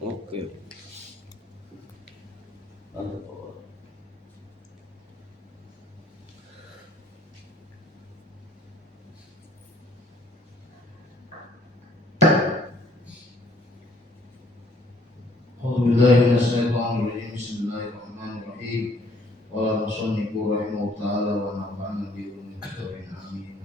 Oke. Bismillahirrahmanirrahim. Bismillahirrahmanirrahim. Qala musannifu rahimahullah ta'ala wa nafa'ana bi ulumil kitabin amin.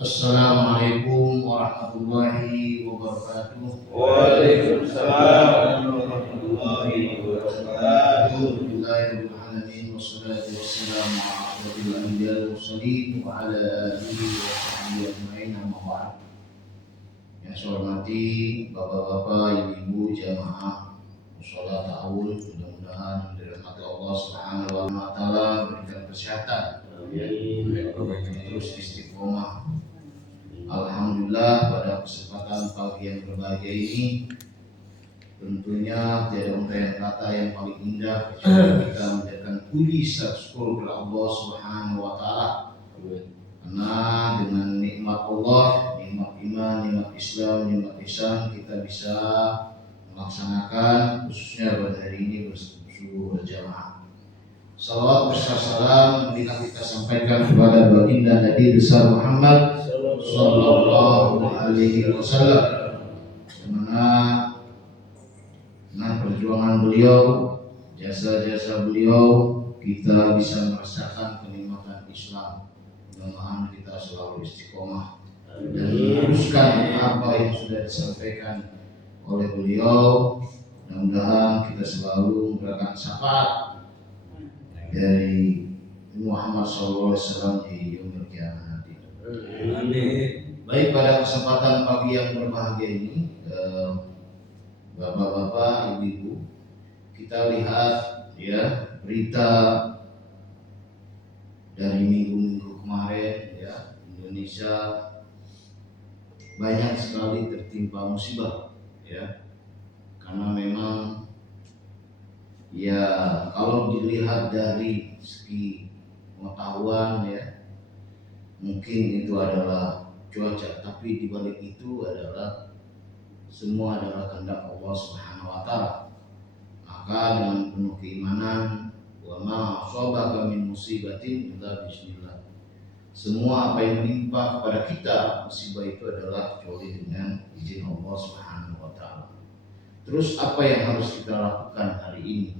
Assalamualaikum warahmatullahi wabarakatuh. Waalaikumsalam warahmatullahi wabarakatuh. Alhamdulillahirabbil alamin wassalatu wassalamu ala asyrofil anbiya'i wal mursalin wa ala alihi wa sahbihi ajma'in amma ba'd. Yang saya hormati bapak-bapak, ibu-ibu jamaah mushola ta'awun, mudah-mudahan dirahmati Allah Subhanahu wa taala, berikan kesehatan. Amin. Terus istiqomah. Alhamdulillah pada kesempatan pagi yang berbahagia ini tentunya tiada ungkapan kata yang paling indah kecuali kita menjadikan puji syukur kepada Allah Subhanahu wa taala. Karena dengan nikmat Allah, nikmat iman, nikmat Islam, nikmat ihsan, kita bisa melaksanakan khususnya pada hari ini bersubuh berjamaah. Salawat bersalam kita sampaikan kepada baginda Nabi besar Muhammad Sallallahu Alaihi Wasallam, dengan perjuangan beliau, jasa-jasa beliau, kita bisa merasakan kenikmatan Islam. Mudah-mudahan kita selalu istiqomah dan meneruskan apa yang sudah disampaikan oleh beliau. Mudah-mudahan kita selalu memberikan syafaat dari Muhammad SAW di yaumil qiyamah nanti. Amin. Baik, pada kesempatan pagi yang berbahagia ini, bapak-bapak, ibu-ibu, kita lihat ya berita dari minggu-minggu kemarin ya, Indonesia banyak sekali tertimpa musibah ya, karena memang ya kalau dilihat dari segi pengetahuan ya mungkin itu adalah cuaca, tapi dibalik itu adalah semua adalah kehendak Allah Subhanahu wa taala. Maka dengan penuh keimanan, wa ma asabaka min musibatin illa bismillah. Semua apa yang menimpa kepada kita musibah itu adalah kecuali dengan izin Allah Subhanahu wa taala. Terus apa yang harus kita lakukan hari ini?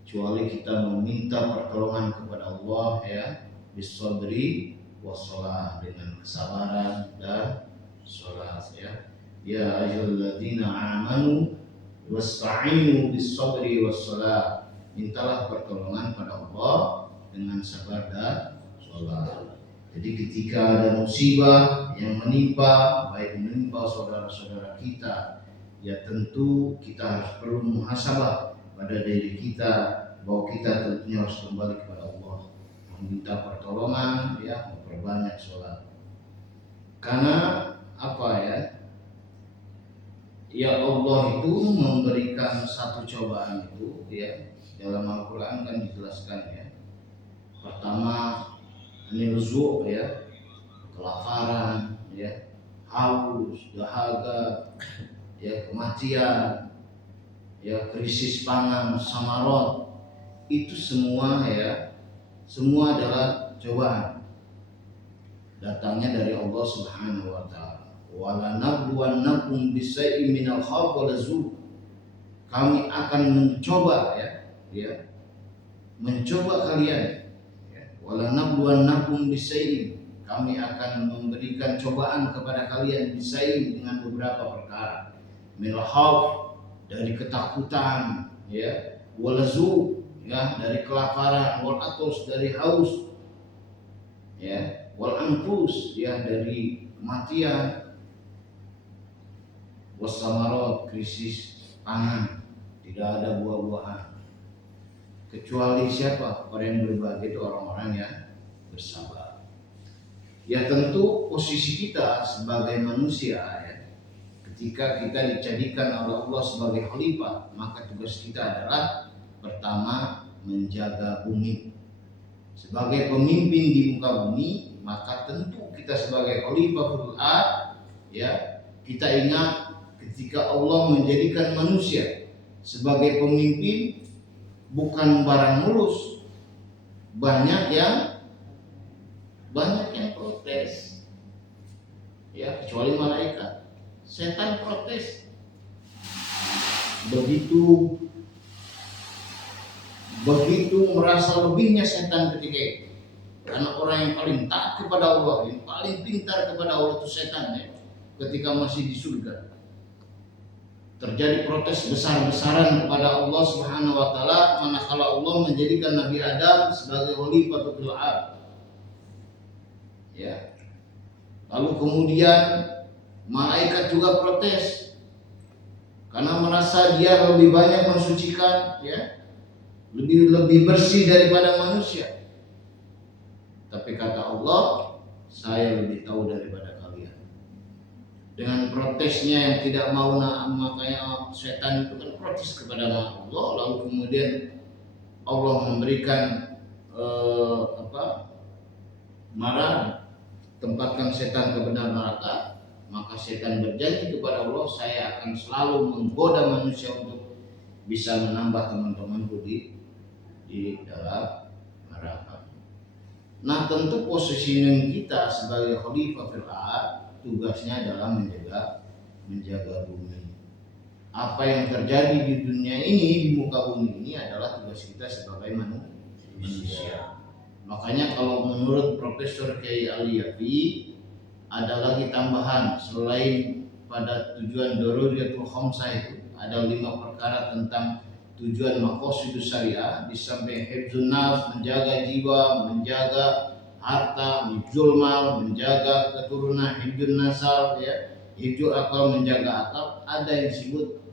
Kecuali kita meminta pertolongan kepada Allah ya, bisabri wassalah, dengan kesabaran dan salat ya. Ya ayyuhalladzina amanu wasta'inu bis-sabri was-shalah. Mintalah pertolongan pada Allah dengan sabar dan salat. Jadi ketika ada musibah yang menimpa, baik menimpa saudara-saudara kita, ya tentu kita harus perlu muhasabah pada diri kita bahwa kita tentunya harus kembali kepada Allah, meminta pertolongan ya, memperbanyak salat. Karena apa ya? Ya Allah itu memberikan satu cobaan itu ya, dalam Al-Quran kan dijelaskan ya. Pertama nilzu ya, kelaparan ya, haus, dahaga ya, kematian ya, krisis pangan, samarot, itu semua ya, semua adalah cobaan datangnya dari Allah Subhanahu wa taala. Wala nabluwannakum bisyai'in minal khawfi wal ju'. Kami akan mencoba ya, mencoba kalian ya. Wala nabluwannakum bisyai'in, kami akan memberikan cobaan kepada kalian bisyai'in, dengan beberapa perkara. Minal khawf, dari ketakutan ya, wal ju' ya, dari kelaparan, wal atos, dari haus ya, wal anfus ya, dari kematian, wasamarot, krisis pangan, tidak ada buah-buahan. Kecuali siapa? Orang yang berbahagia itu orang-orang yang bersabar. Ya tentu posisi kita sebagai manusia ya, ketika kita dijadikan oleh Allah sebagai khalifah, maka tugas kita adalah pertama menjaga bumi. Sebagai pemimpin di muka bumi, maka tentu kita sebagai khalifah fil ard ya, kita ingat ketika Allah menjadikan manusia sebagai pemimpin bukan barang mulus. Banyak yang protes, ya, kecuali malaikat. Setan protes. Begitu merasa lebihnya setan ketika itu. Karena orang yang paling taat kepada Allah, yang paling pintar kepada Allah itu setan, ya. Ketika masih di surga, terjadi protes besar-besaran kepada Allah Subhanahu wa taala manakala Allah menjadikan Nabi Adam sebagai khalifatul fil ardh. Ya. Lalu kemudian malaikat juga protes karena merasa dia lebih banyak mensucikan, ya, lebih bersih daripada manusia. Tapi kata Allah, saya lebih tahu daripada kalian. Dengan protesnya yang tidak mau, makanya setan itu kan protes kepada Allah. Lalu kemudian Allah memberikan marah, tempatkan setan ke benar neraka. Maka setan berjanji kepada Allah, saya akan selalu menggoda manusia untuk bisa menambah teman-temanku di dalam neraka. Nah, tentu posisi kita sebagai khalifah fil ardh tugasnya adalah menjaga bumi. Apa yang terjadi di dunia ini, di muka bumi ini adalah tugas kita sebagai manusia. Makanya kalau menurut Profesor Kiai Ali Yafi ada lagi tambahan selain pada tujuan daruriyatul khamsah itu ada 5 perkara tentang tujuan maqasidus syariah, di samping hifdzun nafs, menjaga jiwa, menjaga harta, hifdzul mal, menjaga keturunan, hifdzun nasal, ya, hifdzul akal, menjaga akal, ada yang disebut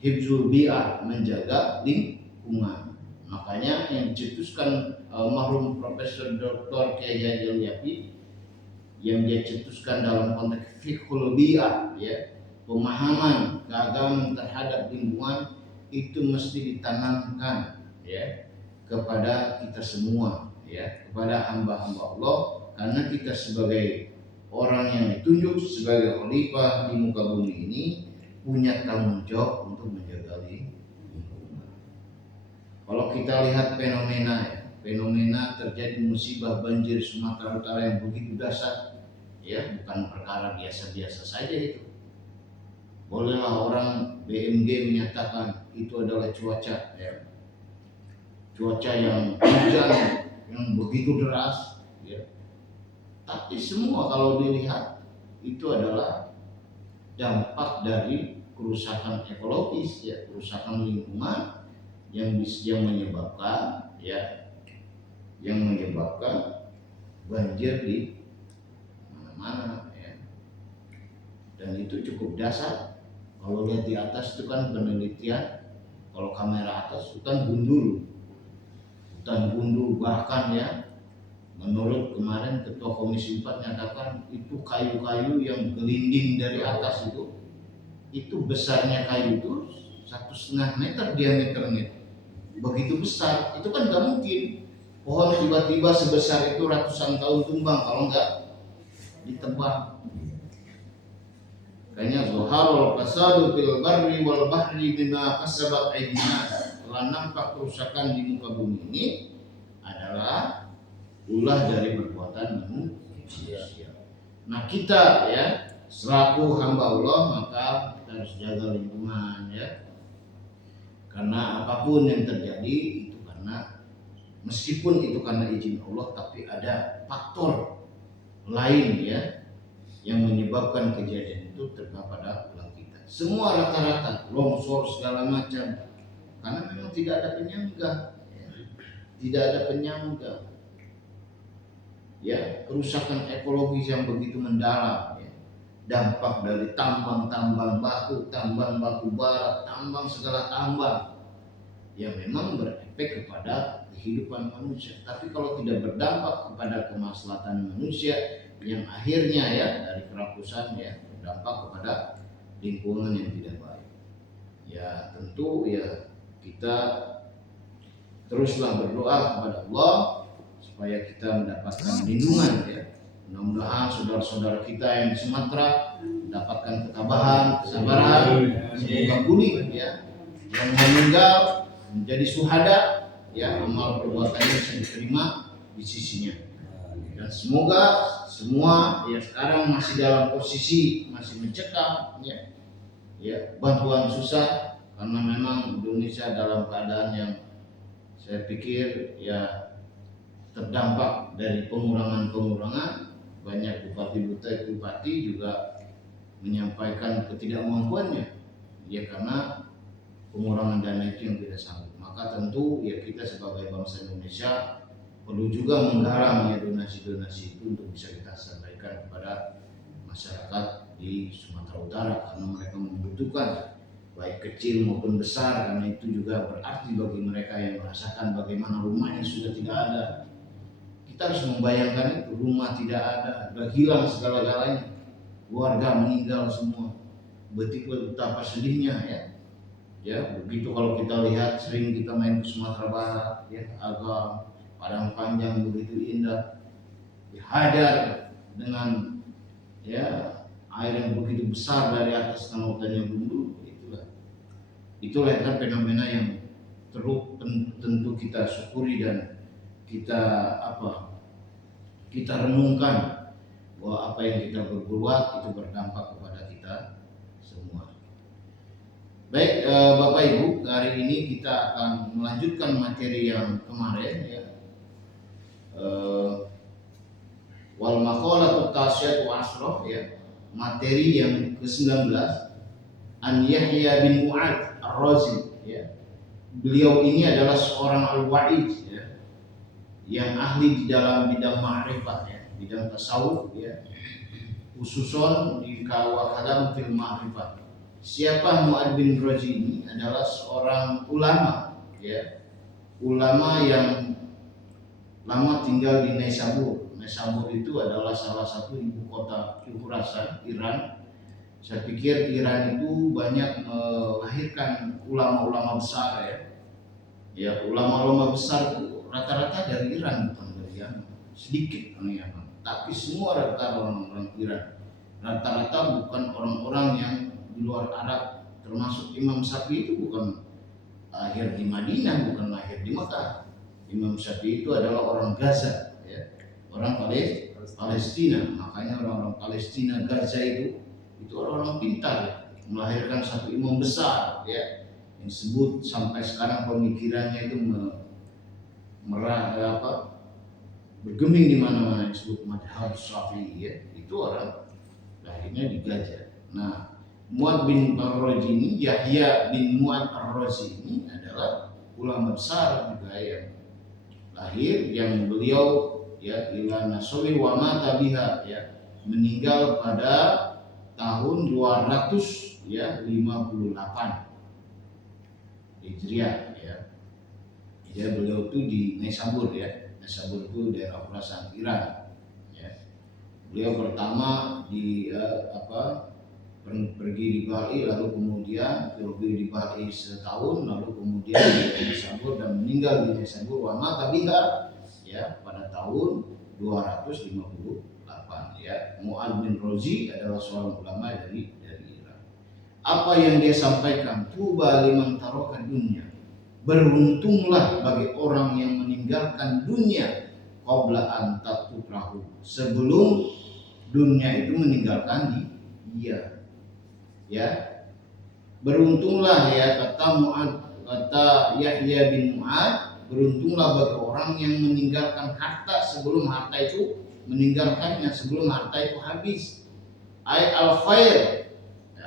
hifdzul bi'ah, menjaga lingkungan. Makanya yang dicetuskan almarhum Profesor Dr. Kiai Haji Yafi, yang dia cetuskan dalam konteks fiqhul bi'ah, ya, pemahaman keagamaan terhadap lingkungan itu mesti ditanamkan, ya, kepada kita semua, ya, kepada hamba-hamba Allah, karena kita sebagai orang yang ditunjuk sebagai khalifah di muka bumi ini punya tanggung jawab untuk menjaga lingkungan. Kalau kita lihat fenomena terjadi musibah banjir Sumatera Utara yang begitu dahsyat, ya, bukan perkara biasa-biasa saja itu. Bolehlah orang BMG menyatakan itu adalah cuaca, ya, cuaca yang hujan yang begitu deras, ya. Tapi semua kalau dilihat itu adalah dampak dari kerusakan ekologis, ya, kerusakan lingkungan yang menyebabkan, ya, yang menyebabkan banjir di mana-mana, ya. Dan itu cukup dasar. Kalau lihat di atas itu kan penelitian, kalau kamera atas hutan gundul, bahkan, ya, menurut kemarin Ketua Komisi 4 nyatakan itu kayu-kayu yang gelinding dari atas itu besarnya kayu itu 1,5 meter diameternya, begitu besar. Itu kan gak mungkin pohon tiba-tiba sebesar itu ratusan tahun tumbang kalau nggak ditebang. Kayaknya zuharul fasadu fil barri wal bahri bima kasabat aydin nas. Telah nampak kerusakan di muka bumi ini adalah ulah dari perbuatan manusia. Nah, kita, ya, selaku hamba Allah maka kita harus jaga lingkungan, ya. Karena apapun yang terjadi itu karena, meskipun itu karena izin Allah, tapi ada faktor lain, ya, yang menyebabkan kejadian itu terkena pada ulah kita. Semua rata-rata longsor segala macam karena memang tidak ada penyangga, ya. Tidak ada penyangga, ya, kerusakan ekologis yang begitu mendalam, ya. Dampak dari tambang batu, tambang batu bara, tambang segala tambang yang memang berefek kepada kehidupan manusia. Tapi kalau tidak berdampak kepada kemaslahatan manusia, yang akhirnya, ya, dari kerakusan, ya, berdampak kepada lingkungan yang tidak baik. Ya, tentu, ya, kita teruslah berdoa kepada Allah supaya kita mendapatkan lindungan, ya. Mudah-mudahan saudara-saudara kita yang di Sumatera mendapatkan ketabahan, kesabaran, semoga pulih ya. Yang meninggal menjadi syuhada ya, amal perbuatannya bisa diterima di sisinya. Dan semoga semua yang sekarang masih dalam posisi masih mencekam ya bantuan susah, karena memang Indonesia dalam keadaan yang saya pikir ya terdampak dari pengurangan. Banyak bupati juga menyampaikan ketidakmampuannya ya, karena pengurangan dana itu yang tidak sanggup. Maka tentu ya kita sebagai bangsa Indonesia perlu juga menggalang ya donasi-donasi itu untuk bisa kita sampaikan kepada masyarakat di Sumatera Utara, karena mereka membutuhkan baik kecil maupun besar, karena itu juga berarti bagi mereka yang merasakan bagaimana rumahnya sudah tidak ada. Kita harus membayangkan itu, rumah tidak ada, sudah hilang segala-galanya, keluarga meninggal semua, betapa sedihnya ya. Begitu kalau kita lihat, sering kita main ke Sumatera Barat ya, Agam, Padang Panjang, begitu indah, Hajar dengan ya air yang begitu besar dari atas lautan yang gundul. Itulah kan fenomena yang tentu kita syukuri dan kita renungkan bahwa apa yang kita berbuat itu berdampak kepada kita semua. Baik Bapak Ibu, hari ini kita akan melanjutkan materi yang kemarin ya. Wal maqalatu tasyatu asroh ya, materi yang ke-19, An Yahya bin Mu'ad Ar-Razi ya. Beliau ini adalah seorang al-wa'id ya, yang ahli di dalam bidang ma'rifat ya, bidang tasawuf ya, khususon di kalam fil ma'rifat. Siapa Mu'ad bin Razi ini? Adalah seorang ulama ya, ulama yang lama tinggal di Naisabur. Naisabur itu adalah salah satu ibu kota Khurasan, Iran. Saya pikir Iran itu banyak melahirkan ulama-ulama besar ya. Ya, ulama-ulama besar itu rata-rata dari Iran, bukan dari Yaman. Sedikit orang Yaman, tapi semua rata-rata orang-orang Iran. Rata-rata bukan orang-orang yang di luar Arab. Termasuk Imam Syafi'i itu bukan lahir di Madinah, bukan lahir di Mekah. Imam Syafi'i itu adalah orang Gaza ya, orang Palestina. Makanya orang-orang Palestina Gaza itu orang-orang pintar ya, melahirkan satu imam besar ya, yang disebut sampai sekarang pemikirannya itu bergeming di mana-mana, disebut madhab Syafi'i ya. Itu orang lahirnya di Gaza. Nah, Mu'ad bin Ar-Razi ini, Yahya bin Mu'ad Ar-Razi ini adalah ulama besar juga yang lahir, yang beliau ya ila nasawi wa mata biha ya, meninggal pada tahun 258 Hijriah ya. Ya, beliau itu di Naisabur ya. Naisabur itu daerah Khurasan Iran ya. Beliau pertama pergi di Bali, lalu kemudian pergi di Bali setahun, lalu kemudian di Naisabur dan meninggal di Naisabur wa mata biha ya pada tahun 258 ya. Mu'ad bin Razi adalah seorang ulama dari Iran. Apa yang dia sampaikan, tuba liman taraka dunya, beruntunglah bagi orang yang meninggalkan dunia qabla an tatukrahu, sebelum dunia itu meninggalkan dia ya. Beruntunglah ya, kata Yahya bin Mu'ad, beruntunglah bagi orang yang meninggalkan harta sebelum harta itu meninggalkannya, sebelum harta itu habis. Ay al-khair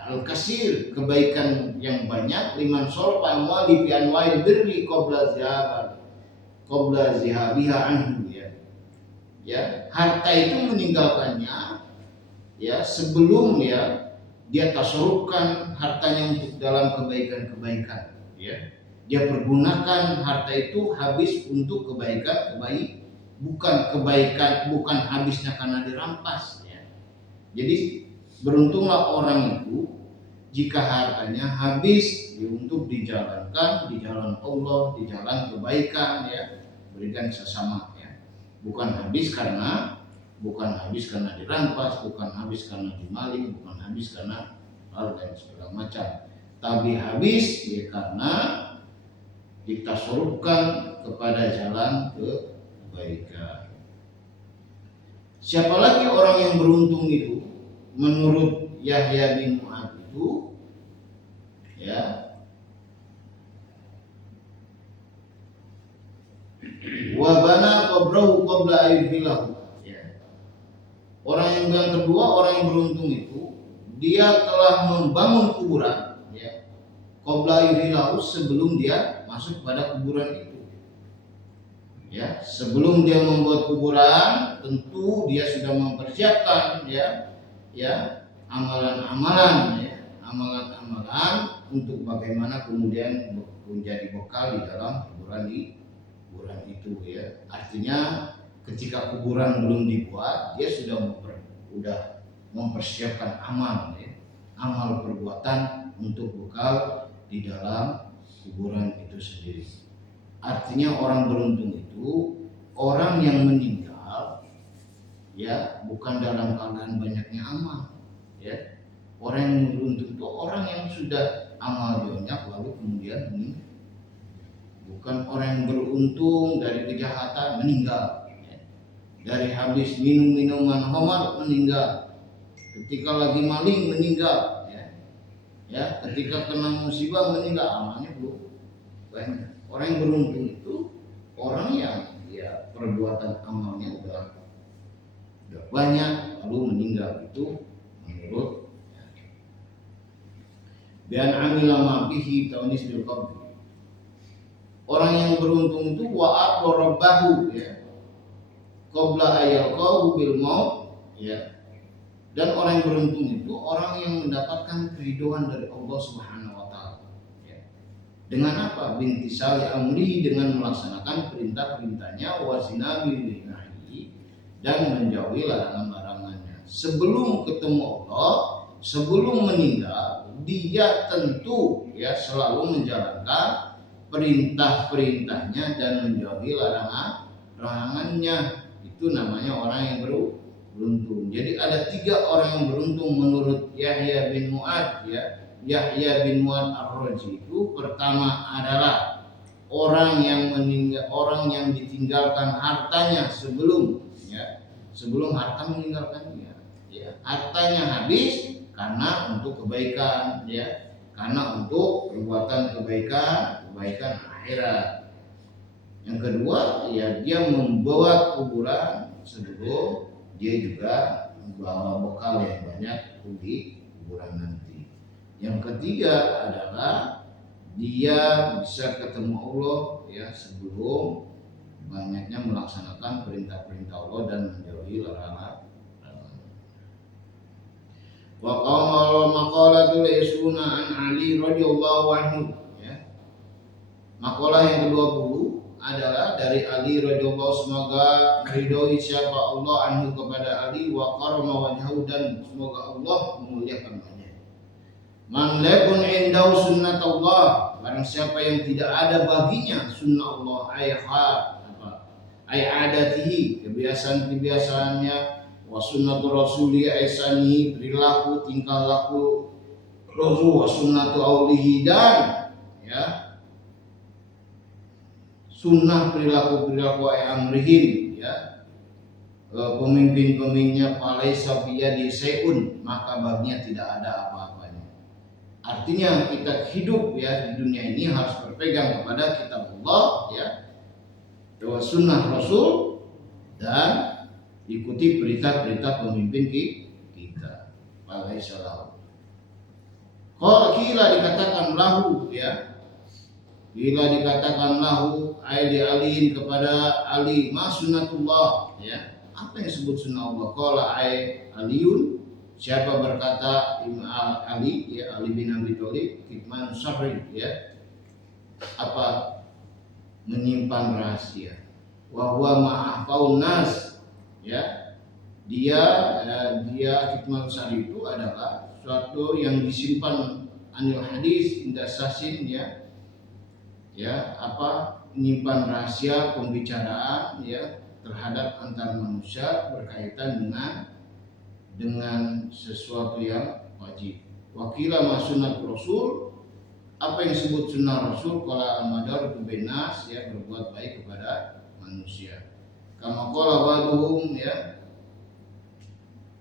al-kasir, kebaikan yang banyak, liman sorofa amwali fi anwa'il birri qabla zihabiha anhu ya. Harta itu meninggalkannya ya sebelum ya dia tasarrufkan hartanya untuk dalam kebaikan-kebaikan ya. Dia pergunakan harta itu habis untuk kebaikan, bukan habisnya karena dirampas ya. Jadi beruntunglah orang itu jika hartanya habis untuk dijalankan di jalan Allah, di jalan kebaikan ya, berikan sesama ya. Bukan habis karena bukan habis karena dirampas, bukan habis karena dimaling, bukan habis karena hal dan segala macam, tapi habis ya karena ditasorupkan kepada jalan kebaikan. Siapa lagi orang yang beruntung itu? Menurut Yahya bin Mu'adz itu, ya, wa bana qabrahu qabla ayyuhilahu. Ya. Orang yang kedua, orang yang beruntung itu, dia telah membangun kuburan, ya, qabla ayyuhilahu, sebelum dia masuk pada kuburan itu. Ya, sebelum dia membuat kuburan, tentu dia sudah mempersiapkan, ya, amalan-amalan, ya, amalan-amalan untuk bagaimana kemudian menjadi bekal di dalam kuburan itu, ya. Artinya ketika kuburan belum dibuat, dia sudah mempersiapkan amal, ya, amal perbuatan untuk bekal di dalam kuburan itu sendiri. Artinya orang beruntung itu orang yang meninggal, ya, bukan dalam keadaan banyaknya amal, ya. Orang yang beruntung itu orang yang sudah amal banyak lalu kemudian meninggal. Bukan orang yang beruntung dari kejahatan meninggal, ya. Dari habis minum minuman khamar meninggal, ketika lagi maling meninggal, ya, ketika kena musibah meninggal, amalnya belum banyak. Orang yang beruntung itu orang yang, ya, perbuatan amalnya udah banyak lalu meninggal, itu menurut bian amila ma bihi taunis bil qabr. Orang yang beruntung itu wa rabbahu, ya, qabla ayalqahu bil maut, ya. Dan orang yang beruntung itu orang yang mendapatkan keridhaan dari Allah Subhanahu wa taala, ya. Dengan apa? Bintisali amri, dengan melaksanakan perintah-perintahnya, wasinabi nahi, dan menjauhi larangan-larangannya. Sebelum ketemu Allah, sebelum meninggal, dia tentu, ya, selalu menjalankan perintah-perintahnya dan menjauhi larangannya. Itu namanya orang yang beruntung. Jadi ada 3 orang yang beruntung menurut Yahya bin Mu'adz, ya. Yahya bin Mu'adz Ar-Razi itu pertama adalah orang yang meninggal, orang yang ditinggalkan hartanya sebelum harta meninggalkannya, ya. Hartanya habis karena untuk kebaikan, ya, karena untuk perbuatan kebaikan akhirat. Yang kedua, ya, dia membawa kuburan sebelum dia juga membawa bekal yang banyak di kuburan nanti. Yang ketiga adalah dia bisa ketemu Allah, ya, sebelum banyaknya melaksanakan perintah-perintah Allah dan menjauhi larangan. Wa qala maqalatul isuna an Ali radhiyallahu anhu, ya. Makalah yang ke-20 adalah dari Ali radhiyallahu, semoga ridhoi siapa Allah anhu kepada Ali, wa karama wajhahu, dan semoga Allah memuliakan wajahnya. Man lakun indau sunnatullah, barang siapa yang tidak ada baginya sunnah Allah, ay adatihi, kebiasaan-kebiasaannya, wa sunnatu rasuli aisani, perilaku tingkah laku Rasul, wa sunnatu aulihi, dan, ya, sunnah perilaku amrihim, ya, pemimpin-pemimpinnya, falaisa biyadi sayun, maka baginya tidak ada apa-apanya. Artinya kita hidup, ya, di dunia ini harus berpegang kepada kitab Allah, ya, sunnah Rasul, dan ikuti perintah-perintah pemimpin kita. Falaisa lahu. Kalau dikatakan lahu, ya, bila dikatakan lahu, ayat aliin kepada Ali, ma sunnatullah, ya, apa yang disebut sunnah Allah? Qala ay Aliun, siapa berkata Ali, ya, Ali bin Abi Thalib, kitman sahri, ya, apa? Menyimpan rahasia. Wa huwa ma'ahfaun nas, ya, dia kitman sahri itu adalah suatu yang disimpan anil hadis indah sasin, ya, apa, menyimpan rahasia pembicaraan, ya, terhadap antar manusia berkaitan dengan sesuatu yang wajib. Wakila ma sunnat Rasul, apa yang disebut sunnah Rasul, qala al-madar binas, ya, berbuat baik kepada manusia. Kama qala ba'duhum, ya,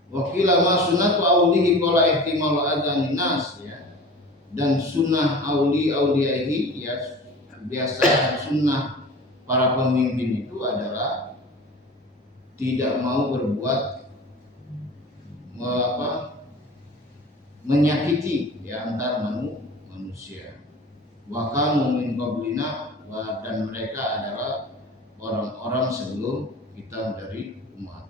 wakila ma sunnatu aulihi qala ihtimal adzan nas, ya, dan sunnah auliaihi, ya, biasa sunnah para pemimpin itu adalah tidak mau berbuat menyakiti, ya, antar manusia. Wa kanu min qablina, dan mereka adalah orang-orang sebelum kita dari umat.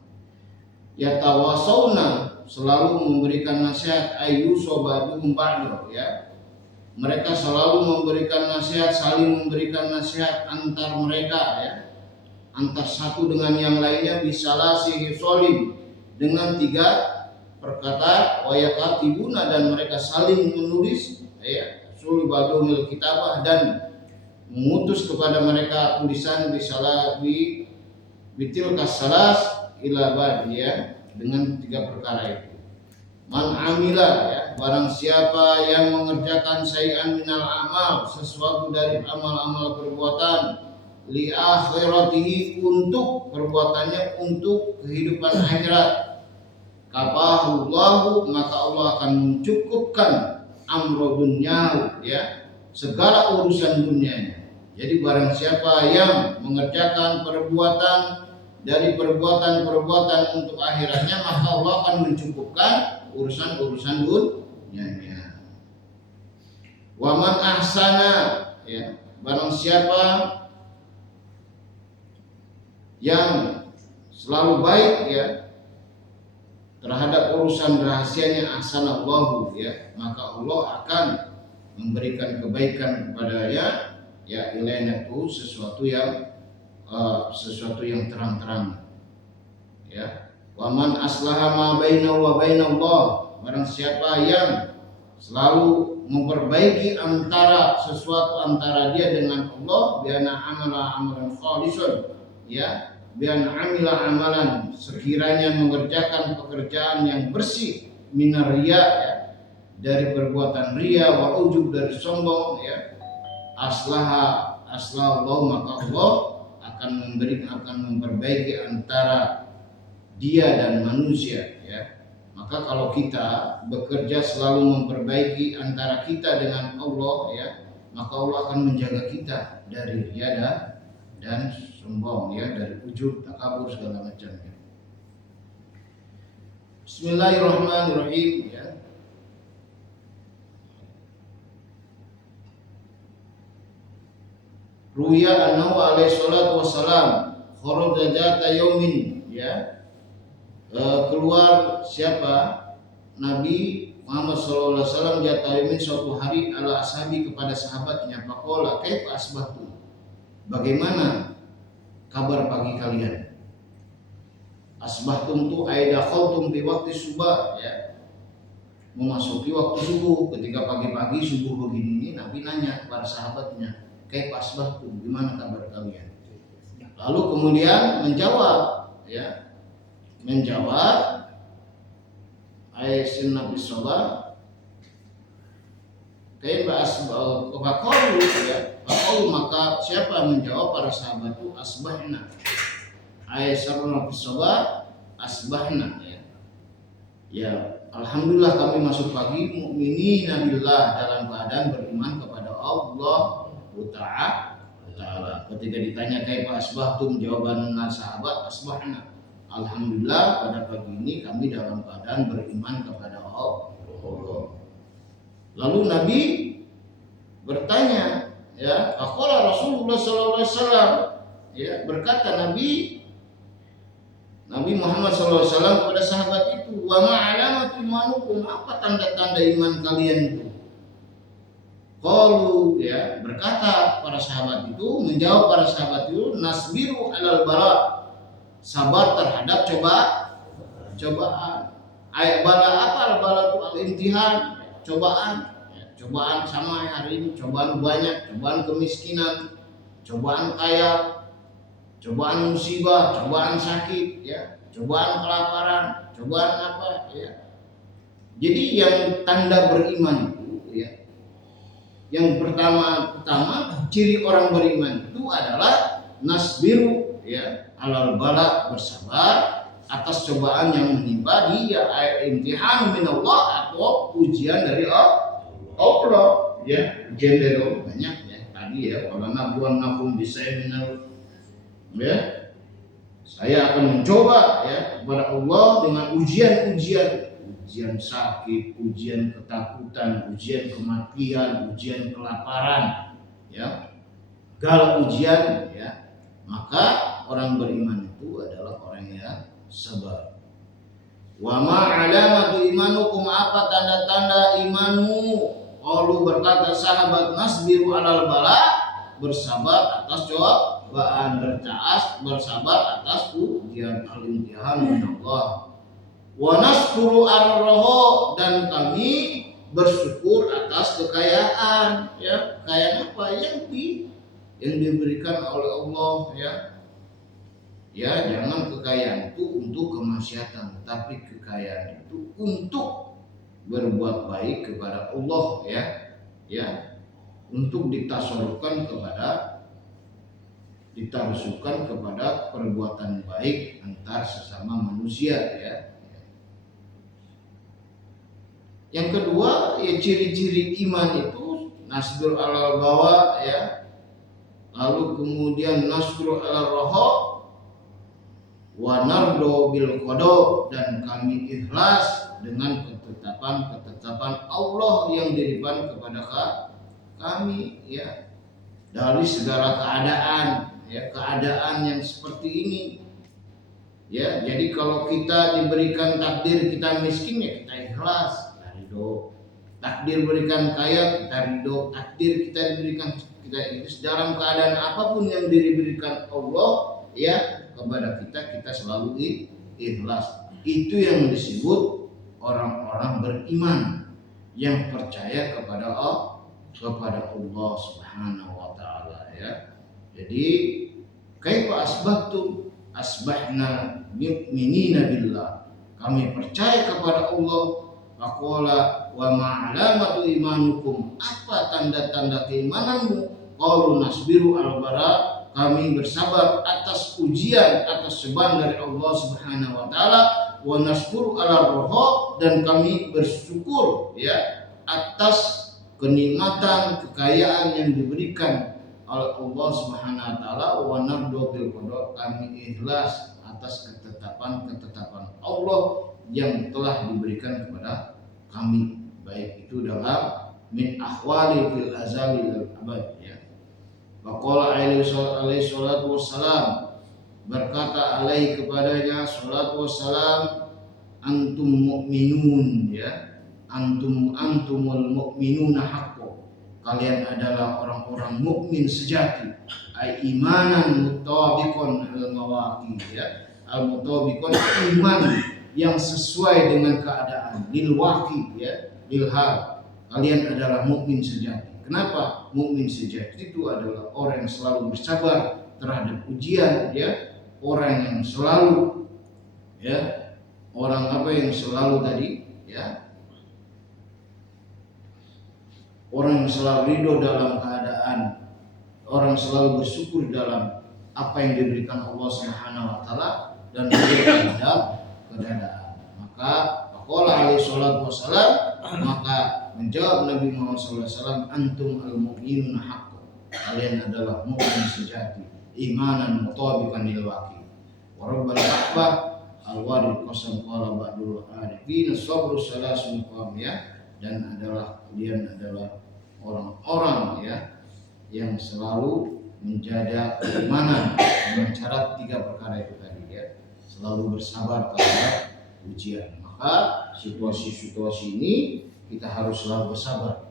Yatawasawna, selalu memberikan nasihat, ayyusobaduhum ba'du, ya, mereka selalu memberikan nasihat, saling memberikan nasihat antar mereka, ya, antar satu dengan yang lainnya, bisalasi solim, dengan 3 perkataan, wayakatibuna, dan mereka saling menulis, ya, sulibadumil kitabah, dan mengutus kepada mereka tulisan bitil kasalas ilabad, ya, dengan 3 perkara itu. Man amila, ya, barang siapa yang mengerjakan syai'an minal amal, sesuatu dari amal-amal perbuatan, li akhiratihi, untuk perbuatannya untuk kehidupan akhirat, kafahullahu, maka Allah akan mencukupkan amro dunyahu, ya, segala urusan dunianya. Jadi barang siapa yang mengerjakan perbuatan dari perbuatan-perbuatan untuk akhiratnya, maka Allah akan mencukupkan urusan-urusan dunianya. Wa man ahsana, ya, barang siapa yang selalu baik, ya, terhadap urusan rahasianya, ahsanallahu, ya, maka Allah akan memberikan kebaikan kepadanya, ya, ilaina, itu sesuatu yang terang-terang, ya. Wa man aslaha ma bainahu wa bainallah, barang siapa yang selalu memperbaiki antara sesuatu antara dia dengan Allah, biana amala amalan khalisun, ya, bian amila amalan, sekiranya mengerjakan pekerjaan yang bersih, minar riya, ya, dari perbuatan riya, wa ujub, dari sombong, ya, aslahu, maka Allah akan memperbaiki antara dia dan manusia, ya. Maka kalau kita bekerja selalu memperbaiki antara kita dengan Allah, ya, maka Allah akan menjaga kita dari riya dan sombong, ya, dari ujub, takabur, segala macamnya. Bismillahirrahmanirrahim, ya. Ruya annahu alaihi salatu wassalam kharaja zata yaumin, ya, keluar siapa Nabi Muhammad sallallahu alaihi wasallam zata yaumin, suatu hari, ala ashabi, kepada sahabatnya, faqala kaifa asbahtu, bagaimana kabar pagi kalian. Asbahtum tu ay dakhaltum fi waqti subah, ya, memasuki waktu subuh. Ketika pagi-pagi subuh begini ini, Nabi nanya kepada sahabatnya, kaifa asbahtum, gimana kabar kalian. Lalu kemudian menjawab, ya, ayat Nabi sallallahu kaifa asbahtum, ya, maka siapa menjawab, para sahabat itu, asbahna, ayasarna bisawa, asbahna, ya, ya, alhamdulillah kami masuk pagi, mu'minina billah, dalam keadaan beriman kepada Allah Ta'ala. Ketika ditanya kaifa asbahtum, jawaban sahabat, asbahna, alhamdulillah pada pagi ini kami dalam keadaan beriman kepada Allah. Lalu Nabi bertanya, ya, faqala Rasulullah sallallahu alaihi wasallam, ya, berkata Nabi Muhammad sallallahu alaihi wasallam kepada sahabat itu, wa ma alamatu imanukum, apa tanda-tanda iman kalian itu. Qalu, ya, berkata para sahabat itu, menjawab para sahabat itu, nasbiru alal bala, sabar terhadap cobaan. Ayat bala apa? Bala itu al-imtihan, cobaan. Cobaan sama hari ini, cobaan banyak, cobaan kemiskinan, cobaan kaya, cobaan musibah, cobaan sakit, ya, cobaan kelaparan, cobaan apa, ya. Jadi yang tanda beriman itu, ya, yang pertama ciri orang beriman itu adalah nasbiru, ya, alal bala, bersabar atas cobaan yang menimpa dia, imtihan min Allah, atau ujian dari Allah, ya, ujian dari Allah banyak, ya, tadi, ya, wala nabluwannakum bisyai'in, ya, saya akan mencoba, ya, kepada Allah dengan ujian-ujian, ujian sakit, ujian ketakutan, ujian kematian, ujian kelaparan, ya, segala ujian, ya. Maka orang beriman itu adalah orang yang sabar. Wa ma alamatu imanukum, apa tanda-tanda imanmu? Qalu, berkata sahabat, nasbiru alal bala, bersabar atas cobaan, bersabar atas ujian, al-imtihan min Allah. Wa naskuru ar-roho, dan kami bersyukur atas kekayaan, ya, kekayaan apa yang diberikan oleh Allah, ya. Ya, jangan kekayaan itu untuk kemaksiatan, tapi kekayaan itu untuk berbuat baik kepada Allah, ya, ya, untuk ditasarufkan kepada perbuatan baik antar sesama manusia, ya. Yang kedua, ya, ciri-ciri iman itu nasbur alal bawa, ya, lalu kemudian nasbur alal roho, wa nardo bil qada, dan kami ikhlas dengan ketetapan Allah yang diberikan kepada kami, ya, dari segala keadaan, ya, keadaan yang seperti ini, ya. Jadi kalau kita diberikan takdir kita miskin, ya, kita ikhlas, ridho. Takdir berikan kaya, kita ridho. Takdir kita diberikan, kita ikhlas. Dalam keadaan apapun yang diberikan Allah, ya, kepada kita selalu ikhlas. Itu yang disebut orang-orang beriman yang percaya kepada Allah Subhanahu wa taala, ya. Jadi kaifa asbahna mu'minina billah, kami percaya kepada Allah. Faqala wa ma'alamatu imanukum, apa tanda-tanda keimananmu? Qalu nasbiru al-bara, kami bersabar atas ujian, atas cobaan dari Allah Subhanahu wa taala. Wa naskuru ala roho, dan kami bersyukur, ya, atas kenikmatan, kekayaan yang diberikan oleh Allah Subhanahu wa taala. Wa nardo bil qada, kami ikhlas atas ketetapan Allah yang telah diberikan kepada kami, baik itu dalam min ahwali fil azali wal abad, ya. Waqala alaihi salatu wassalam, berkata alaihi kepadanya salatu wassalam, antum mu'minun, ya, antumul mu'minuna haqqo, kalian adalah orang-orang mukmin sejati, ai imanan mutabiqan al mawaqi, ya, al mutabiqan, iman yang sesuai dengan keadaan, lil waqi, ya, lil hal, kalian adalah mukmin sejati. Kenapa mukmin sejati itu adalah orang yang selalu bersabar terhadap ujian, ya, orang yang selalu, ya, orang apa yang selalu tadi, ya, orang yang selalu ridho dalam keadaan, orang selalu bersyukur dalam apa yang diberikan Allah Subhanahu wa taala, dan terhadap keadaan. Maka faqala alaihi salatu wassalam, maka menjawab Nabi Muhammad SAW, antum al-mu'minuna haqqan, kalian adalah mukmin sejati, imanan mutabiqan lil waqi. Wa rabbal ka'bah al-warid qasam qala ba'dul arifin sabru salasun qam, ya, dan kalian adalah orang-orang, ya, yang selalu menjaga keimanan dengan syarat 3 perkara itu tadi, ya, selalu bersabar terhadap ujian. Maka situasi ini kita harus selalu bersabar.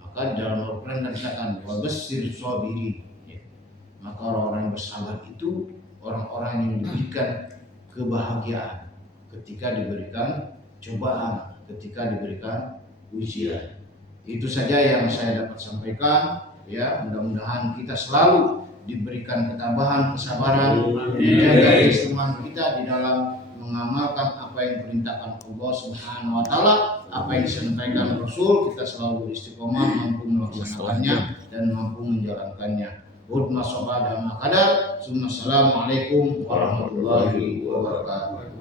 Maka dalam Al-Quran dikatakan wabashshir shabirin, ya. Maka orang-orang yang bersabar itu orang-orang yang diberikan kebahagiaan ketika diberikan cobaan, ketika diberikan ujian. Itu saja yang saya dapat sampaikan, ya. Mudah-mudahan kita selalu diberikan ketabahan, kesabaran, menjaga keseimbangan kita di dalam mengamalkan apa yang diperintahkan Allah Subhanahu wa taala, apa yang disampaikan Rasul, kita selalu beristiqomah mampu melaksanakannya dan mampu menjalankannya. Hudma sholat dan makadar. Assalamualaikum warahmatullahi wabarakatuh.